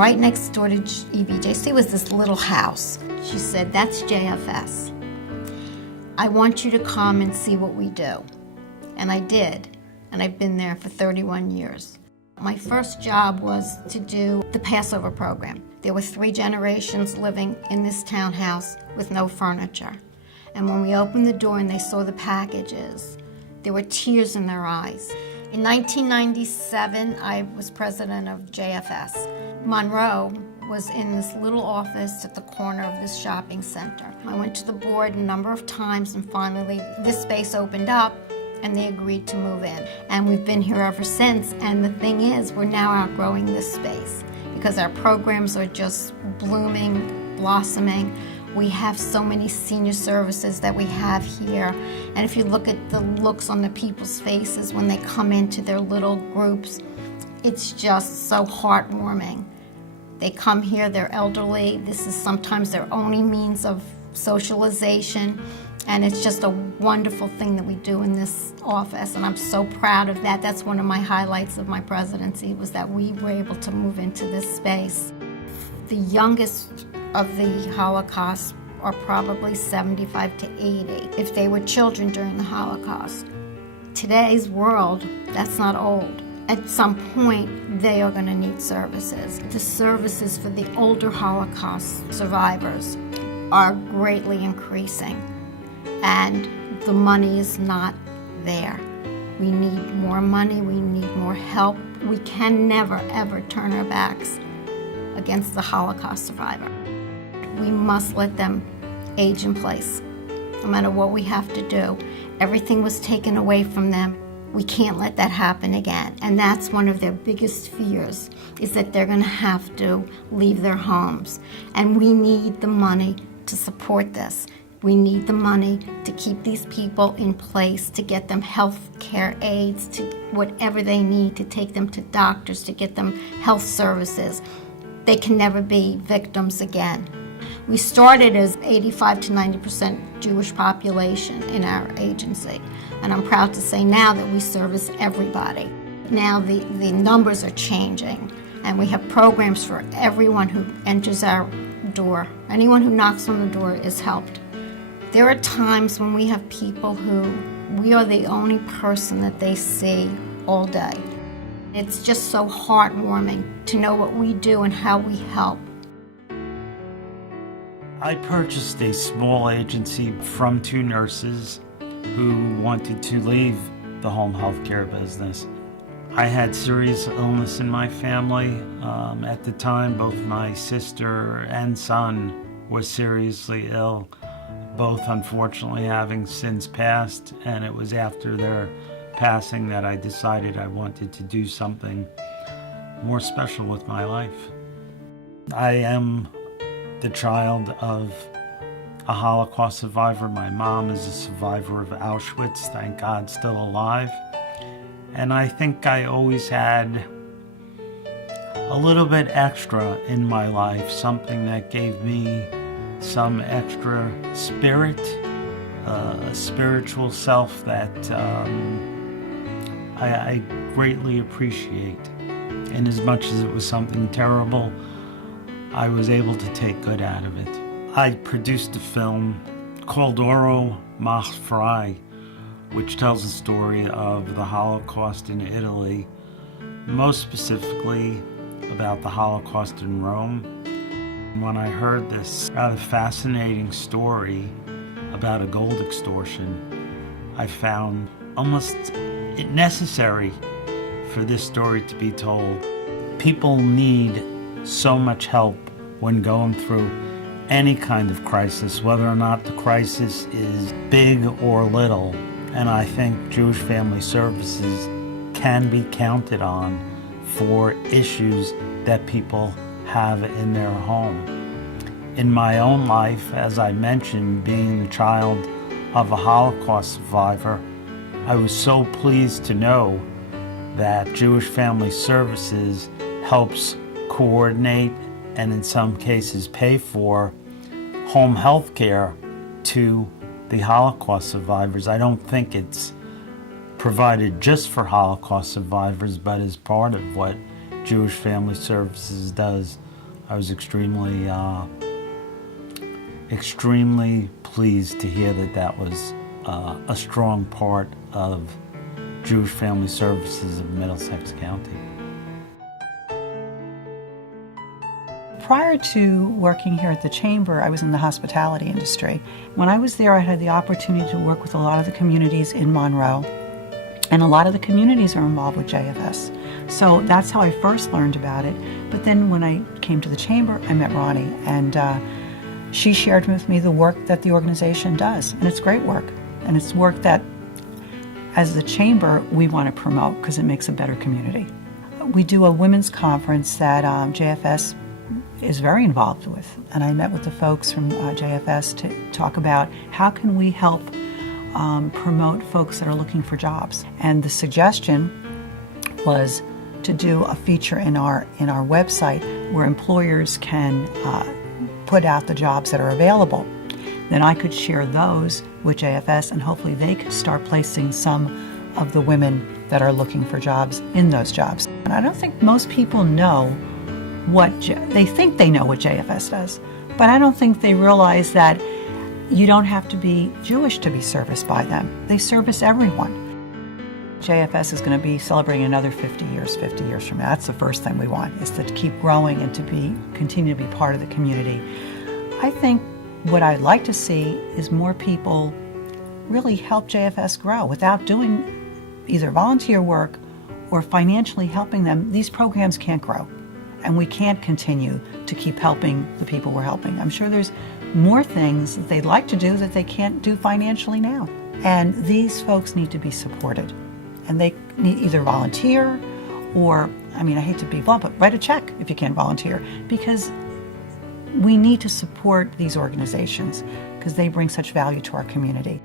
Right next door to EVJC was this little house. She said, "That's JFS. I want you to come and see what we do." And I did, and I've been there for 31 years. My first job was to do the Passover program. There were 3 generations living in this townhouse with no furniture. And when we opened the door and they saw the packages, there were tears in their eyes. In 1997, I was president of JFS. Monroe was in this little office at the corner of this shopping center. I went to the board a number of times, and finally this space opened up and they agreed to move in. And we've been here ever since, and the thing is, we're now outgrowing this space because our programs are just blooming, blossoming. We have so many senior services that we have here, and if you look at the looks on the people's faces when they come into their little groups, it's just so heartwarming. They come here, they're elderly, this is sometimes their only means of socialization, and it's just a wonderful thing that we do in this office, and I'm so proud of that. That's one of my highlights of my presidency, was that we were able to move into this space. The youngest of the Holocaust are probably 75 to 80, if they were children during the Holocaust. Today's world, that's not old. At some point, they are going to need services. The services for the older Holocaust survivors are greatly increasing, and the money is not there. We need more money, we need more help. We can never, ever turn our backs against the Holocaust survivor. We must let them age in place, no matter what we have to do. Everything was taken away from them. We can't let that happen again. And that's one of their biggest fears, is that they're going to have to leave their homes. And we need the money to support this. We need the money to keep these people in place, to get them health care aids, to whatever they need, to take them to doctors, to get them health services. They can never be victims again. We started as 85 to 90% Jewish population in our agency, and I'm proud to say now that we service everybody. Now the numbers are changing, and we have programs for everyone who enters our door. Anyone who knocks on the door is helped. There are times when we have people who we are the only person that they see all day. It's just so heartwarming to know what we do and how we help. I purchased a small agency from 2 nurses who wanted to leave the home health care business. I had serious illness in my family. At the time, both my sister and son were seriously ill, both unfortunately having since passed, and it was after their passing that I decided I wanted to do something more special with my life. I am the child of a Holocaust survivor. My mom is a survivor of Auschwitz, thank God still alive. And I think I always had a little bit extra in my life, something that gave me some extra spirit, a spiritual self that I greatly appreciate. And as much as it was something terrible, I was able to take good out of it. I produced a film called Oro Mach Frei, which tells the story of the Holocaust in Italy, most specifically about the Holocaust in Rome. When I heard this rather fascinating story about a gold extortion, I found almost it necessary for this story to be told. People need so much help when going through any kind of crisis, whether or not the crisis is big or little. And I think Jewish Family Services can be counted on for issues that people have in their home. In my own life, as I mentioned, being the child of a Holocaust survivor, I was so pleased to know that Jewish Family Services helps coordinate and in some cases pay for home health care to the Holocaust survivors. I don't think it's provided just for Holocaust survivors, but as part of what Jewish Family Services does I was extremely pleased to hear that that was a strong part of Jewish Family Services of Middlesex County. Prior to working here at the Chamber, I was in the hospitality industry. When I was there, I had the opportunity to work with a lot of the communities in Monroe, and a lot of the communities are involved with JFS. So that's how I first learned about it. But then when I came to the Chamber, I met Ronnie, and she shared with me the work that the organization does. And it's great work. And it's work that, as the Chamber, we want to promote because it makes a better community. We do a women's conference that JFS is very involved with. And I met with the folks from JFS to talk about how can we help promote folks that are looking for jobs. And the suggestion was to do a feature in our website where employers can put out the jobs that are available. Then I could share those with JFS, and hopefully they could start placing some of the women that are looking for jobs in those jobs. And I don't think most people know they think they know what JFS does, but I don't think they realize that you don't have to be Jewish to be serviced by them. They service everyone. JFS is going to be celebrating another 50 years from now. That's the first thing we want, is to keep growing and to continue to be part of the community. I think what I'd like to see is more people really help JFS grow without doing either volunteer work or financially helping them. These programs can't grow, and we can't continue to keep helping the people we're helping. I'm sure there's more things that they'd like to do that they can't do financially now. And these folks need to be supported. And they need either volunteer or, I hate to be blunt, but write a check if you can't volunteer, because we need to support these organizations because they bring such value to our community.